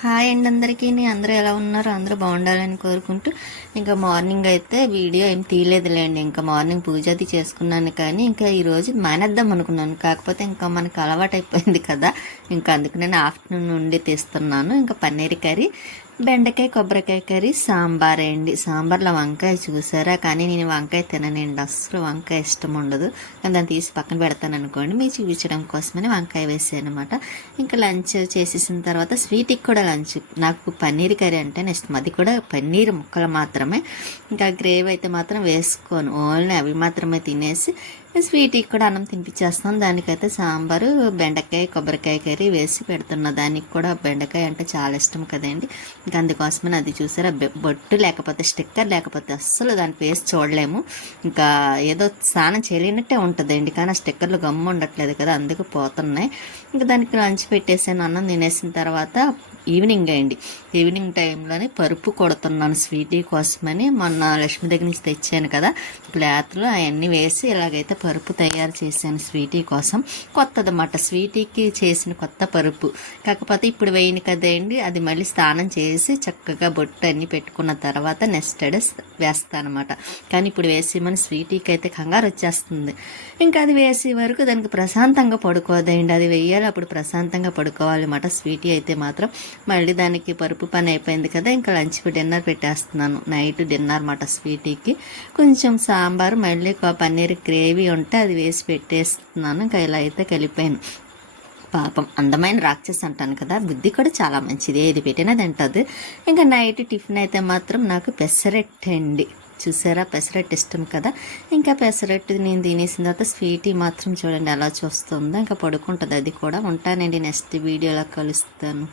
Hi అండి అందరికీ. అందరూ ఎలా ఉన్నారు? అందరూ బాగుండాలని కోరుకుంటూ ఇంకా మార్నింగ్ అయితే వీడియో ఏం తీయలేదులేండి. ఇంకా మార్నింగ్ పూజ అది చేసుకున్నాను, కానీ ఇంకా ఈరోజు మానేద్దాం అనుకున్నాను. కాకపోతే ఇంకా మనకు అలవాటు అయిపోయింది కదా, ఇంకా అందుకు నేను ఆఫ్టర్నూన్ నుండి తీస్తున్నాను. ఇంకా పన్నీర్ కర్రీ, బెండకాయ కొబ్బరికాయ కర్రీ, సాంబార్ అండి. సాంబార్లో వంకాయ చూసారా, కానీ నేను వంకాయ తిననండి, అస్సలు వంకాయ ఇష్టం ఉండదు. దాన్ని తీసి పక్కన పెడతాను అనుకోండి, మీకు చూపించడం కోసమని వంకాయ వేసాను అనమాట. ఇంకా లంచ్ చేసేసిన తర్వాత స్వీట్కి కూడా లంచ్, నాకు పన్నీర్ కర్రీ అంటే ఇష్టం, అది కూడా పన్నీర్ ముక్కలు మాత్రమే. ఇంకా గ్రేవీ అయితే మాత్రం వేసుకోను, ఓన్లీ అవి మాత్రమే తినేసి స్వీట్కి కూడా అన్నం తినిపించేస్తాను. దానికైతే సాంబారు, బెండకాయ కొబ్బరికాయ కర్రీ వేసి పెడుతున్నా. దానికి కూడా బెండకాయ అంటే చాలా ఇష్టం కదండి, ఇంకా అందుకోసమని అది చూసారా, బొట్టు లేకపోతే స్టిక్కర్ లేకపోతే అస్సలు దాని ఫేస్ చూడలేము. ఇంకా ఏదో స్నానం చేయలేనట్టే ఉంటుందండి, కానీ ఆ స్టిక్కర్లు గమ్ము ఉండట్లేదు కదా, అందుకు పోతున్నాయి. ఇంకా దానికి లంచ్ పెట్టేసాను. అన్నం తినేసిన తర్వాత ఈవినింగ్ అయింది, ఈవినింగ్ టైంలోనే పరుపు కొడుతున్నాను స్వీటీ కోసమని. మొన్న లక్ష్మి దగ్గర నుంచి తెచ్చాను కదా క్లాత్లు, అవన్నీ వేసి ఇలాగైతే పరుపు తయారు చేశాను స్వీటీ కోసం. కొత్తదన్నమాట, స్వీటీకి చేసిన కొత్త పరుపు. కాకపోతే ఇప్పుడు వేయను కదండి, అది మళ్ళీ స్నానం చేసి చక్కగా బొట్టు అన్నీ పెట్టుకున్న తర్వాత నెక్స్ట్ డే వేస్తానమాట. కానీ ఇప్పుడు వేసి మన స్వీటీకి అయితే కంగారు వచ్చేస్తుంది. ఇంకా అది వేసే వరకు దానికి ప్రశాంతంగా పడుకోదండి, అది వేయాలి అప్పుడు ప్రశాంతంగా పడుకోవాలన్నమాట. స్వీటీ అయితే మాత్రం మళ్ళీ దానికి పరుపు పని అయిపోయింది కదా, ఇంకా లంచ్ డిన్నర్ పెట్టేస్తున్నాను. నైట్ డిన్నర్ అన్నమాట స్వీటీకి. కొంచెం సాంబార్, మళ్ళీ పన్నీర్ గ్రేవీ ఉంటే అది వేసి పెట్టేస్తున్నాను. ఇంకా ఇలా అయితే కలిపాను. పాపం అందమైన రాక్షసి అంటాను కదా, బుద్ధి కూడా చాలా మంచిది, ఏది పెట్టినా తింటుంది. ఇంకా నైట్ టిఫిన్ అయితే మాత్రం నాకు పెసరట్టు అండి. చూసారా, పెసరట్టు ఇష్టం కదా, ఇంకా పెసరట్టు నేను తినేసిన తర్వాత స్వీటీ మాత్రం చూడండి ఎలా చూస్తుందో, ఇంకా పడుకుంటుంది అది కూడా. ఉంటానండి, నెక్స్ట్ వీడియోలో కలుస్తాను.